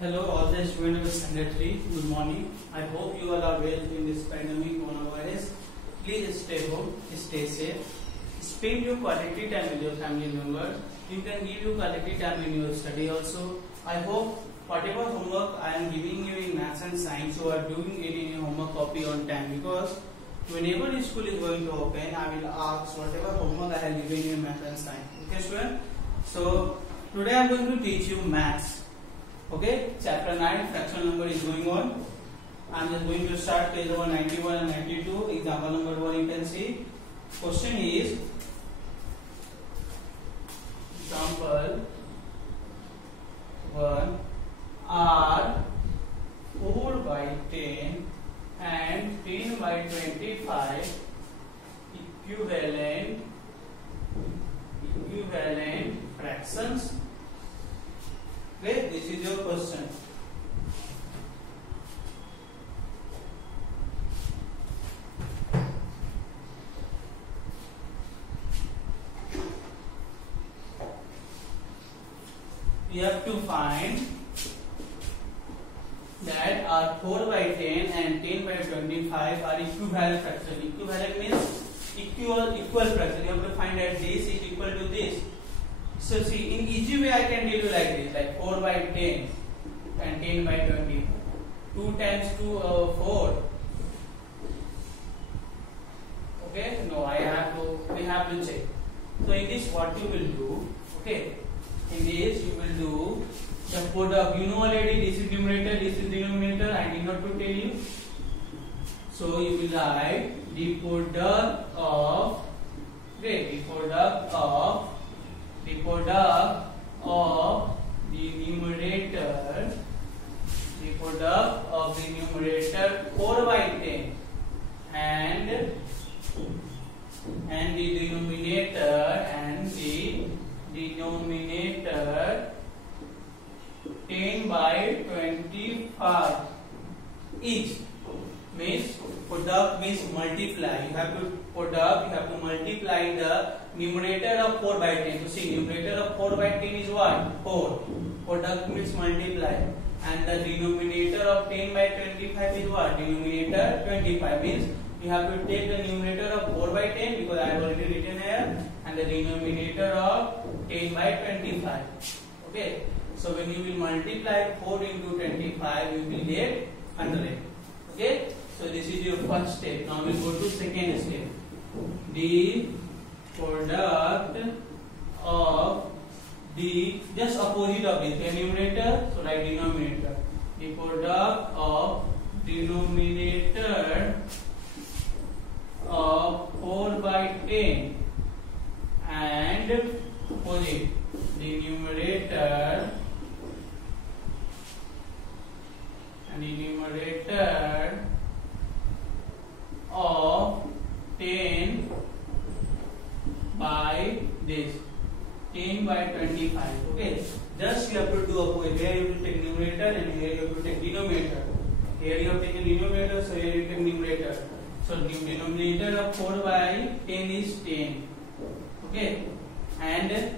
Hello, all the students of Standard 3. Good morning. I hope you all are well in this pandemic coronavirus. Please stay home, stay safe. Spend your quality time with your family members. You can give your quality time in your study also. I hope whatever homework I am giving you in maths and science, you are doing it in your homework copy on time, because whenever the school is going to open, I will ask whatever homework I have given you in maths and science. Okay, student? So today I am going to teach you maths. Okay, chapter 9 fraction number is going on. I am just going to start page number 91 and 92. Example number 1 you can see. Question is, example 1, are 4 by 10 and 10 by 25 equivalent fractions? Okay, this is your question. We have to find that our 4 by 10 and 10 by 25 are equivalent fraction. Equivalent means equal fraction. You have to find that this is equal to this. So see, in easy way I can tell you like this, like 4 by 10 and 10 by 20. 2 times 2, 4. Okay, no, we have to check. So in this what you will do, okay, in this you will do the product. You know already this is numerator, this is denominator, I need not to tell you. So you will write the product of, okay, the product of the numerator 4 by 10 and the denominator 10 by 25 each. Means product means multiply. You have to multiply the numerator of 4 by 10. So see, numerator of 4 by 10 is what? 4. Product means multiply. And the denominator of 10 by 25 is what? Denominator 25 means you have to take the numerator of 4 by 10, because I have already written here, and the denominator of 10 by 25. Okay. So when you will multiply 4 into 25, you will get 100. Okay. So this is your first step. Now we will go to second step. The product of the just opposite of this, the numerator, so write denominator. The product of denominator of 4 by 10 and opposite the numerator of 10 by this 10 by 25. Okay, just you have to do opposite. Here you will take numerator and here you have to take denominator. Here you have taken denominator, so here you take numerator. So denominator of 4 by 10 is 10. Okay, and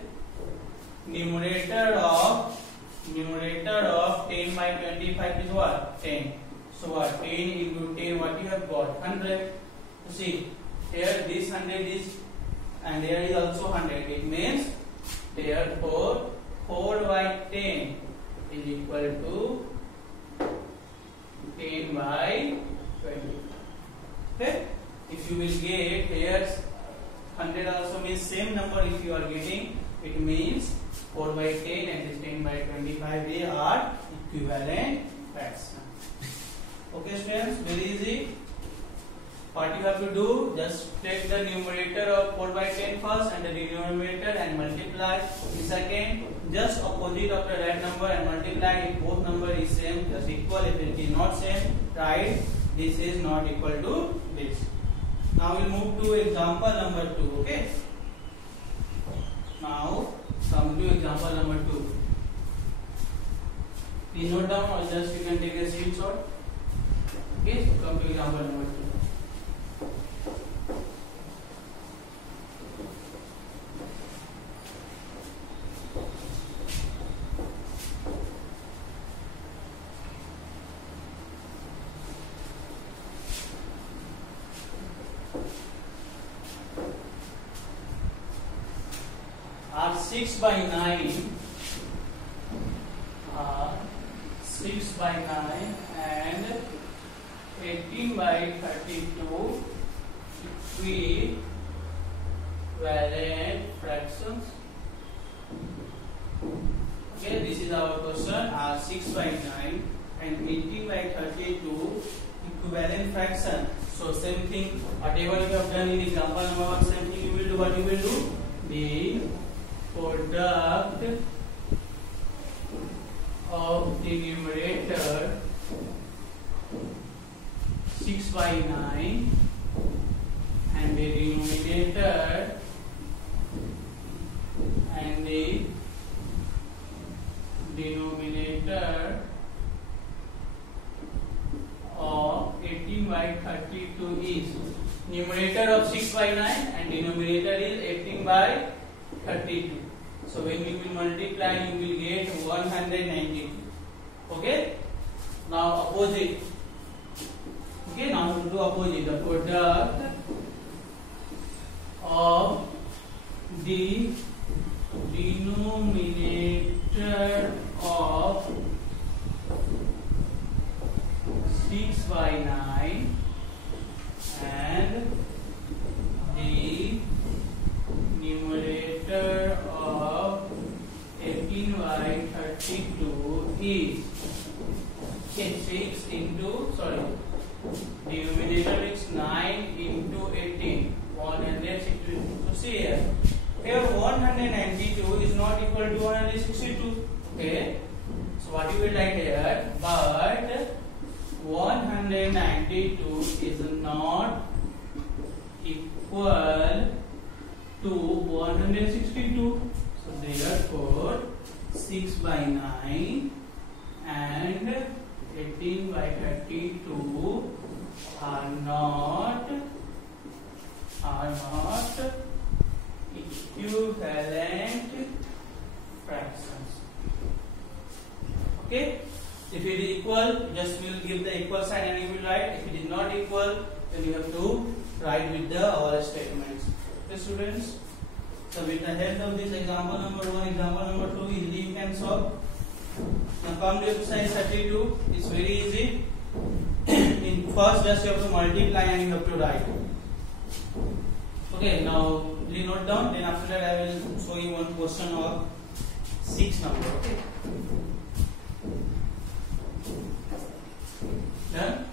numerator of 10 by 25 is what? 10. So what? 10 into 10, what you have got? 100. You see, here this 100 is, and there is also 100. It means therefore 4 by 10 is equal to 10 by 20. Okay? If you will get here 100 also means same number. If you are getting, it means 4 by 10 and this 10 by 25, they are equivalent fractions. Okay students, very easy. What you have to do, just take the numerator of 4 by 10 first and the denominator and multiply. In second, just opposite of the right number and multiply. If both number is same, just equal. If it is not same, write this is not equal to this. Now we will move to example number 2. Okay. Now come to example number 2. Please note down, or just you can take a screenshot. Okay, so come to example number 2. 6 by 9, 6 by 9 and 18 by 32 equivalent fractions. Okay, this is our question. 6 by 9 and 18 by 32 equivalent fraction. So same thing, whatever you have done in example number 1, same thing you will do. What you will do? The product of the numerator 6 by 9 and the denominator of 18 by 32 is, numerator of 6 by 9 and denominator is 18 by 32. So when you will multiply, you will get 192. Okay? Now opposite. Okay, now to do opposite. The product of the denominator of 6 by 9 and the numerator of 18 by 32 is 6 into, denominator is 9 into 18, 162. So see here 192 is not equal to 162. Okay, so what you will write here? But 192 is not equal to 162. So therefore 6 by 9 and 18 by 32 are not equivalent fractions. Okay, if it is equal, just will give the equal sign and you will write. If it is not equal, then you have to write with the our statements. Okay students, so with the help of this example number 1, example number 2, easily you can solve. Now come to exercise 32. It's very easy. In first, just you have to multiply and you have to write. Okay, now please note down. Then after that, I will show you one question of 6 number. Okay. Done.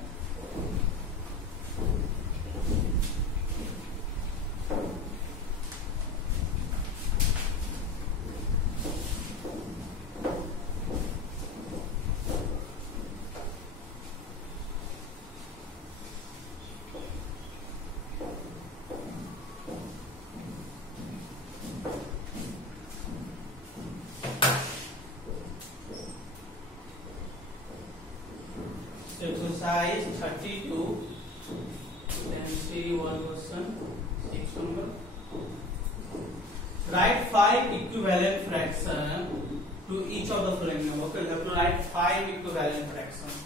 Exercise 32. Then see one question, 6 number. Write 5 equivalent fractions to each of the following number. Okay, you have to write 5 equivalent fractions.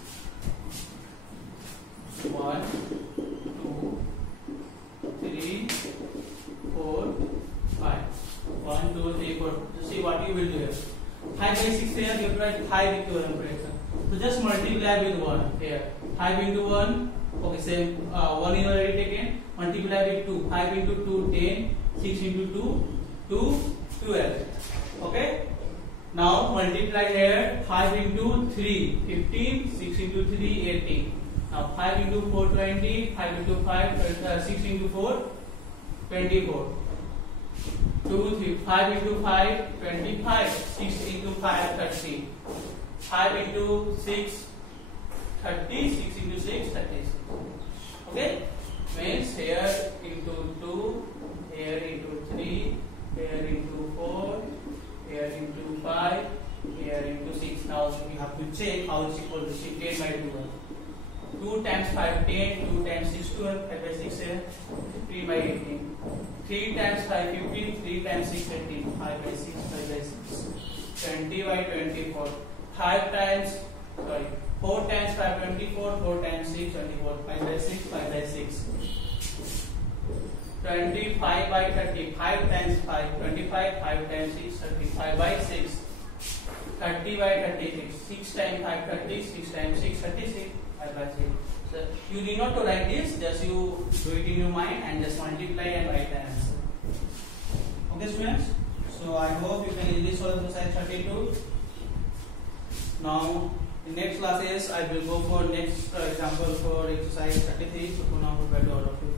1, 2, 3, 4, 5. 1, 2, 3, 4. So see what you will do here. 5 by 6 here, you have to write 5 equivalent fractions. So just multiply with 1 here. 5 into 1, okay, same. 1 is already taken. Multiply with 2. 5 into 2, 10. 6 into 2, 12. Okay. Now multiply here. 5 into 3, 15. 6 into 3, 18. Now 5 into 4, 20. 5 into 5, 6 into 4, 24. 2, 3. 5 into 5, 25. 6 into 5, 30. 5 into 6, 30, 6 into 6, 36. Okay? Means here into 2, here into 3, here into 4, here into 5, here into 6. Now we have to check how it's equal to 10 by 2. 2 times 5, 10, 2 times 6, 12, 5 by 6, 3 by 18. 3 times 5, 15, 3 times 6, 18, 5 by 6, 5 by 6. 20 by 24. 4 times 5, 24, 4 times 6, 24, 5 by 6, 5 by 6. 25 by 30, 5 times 5, 25, 5 times 6, 35 by 6, 30 by 36, 6 times 5, 30, 6 times 6, 36, 5 by 6. So you need not to write this, just you do it in your mind and just multiply and write the answer. Okay students, so I hope you can easily solve exercise 32. Now in next classes I will go for next example for exercise 33. So for now goodbye to all of you.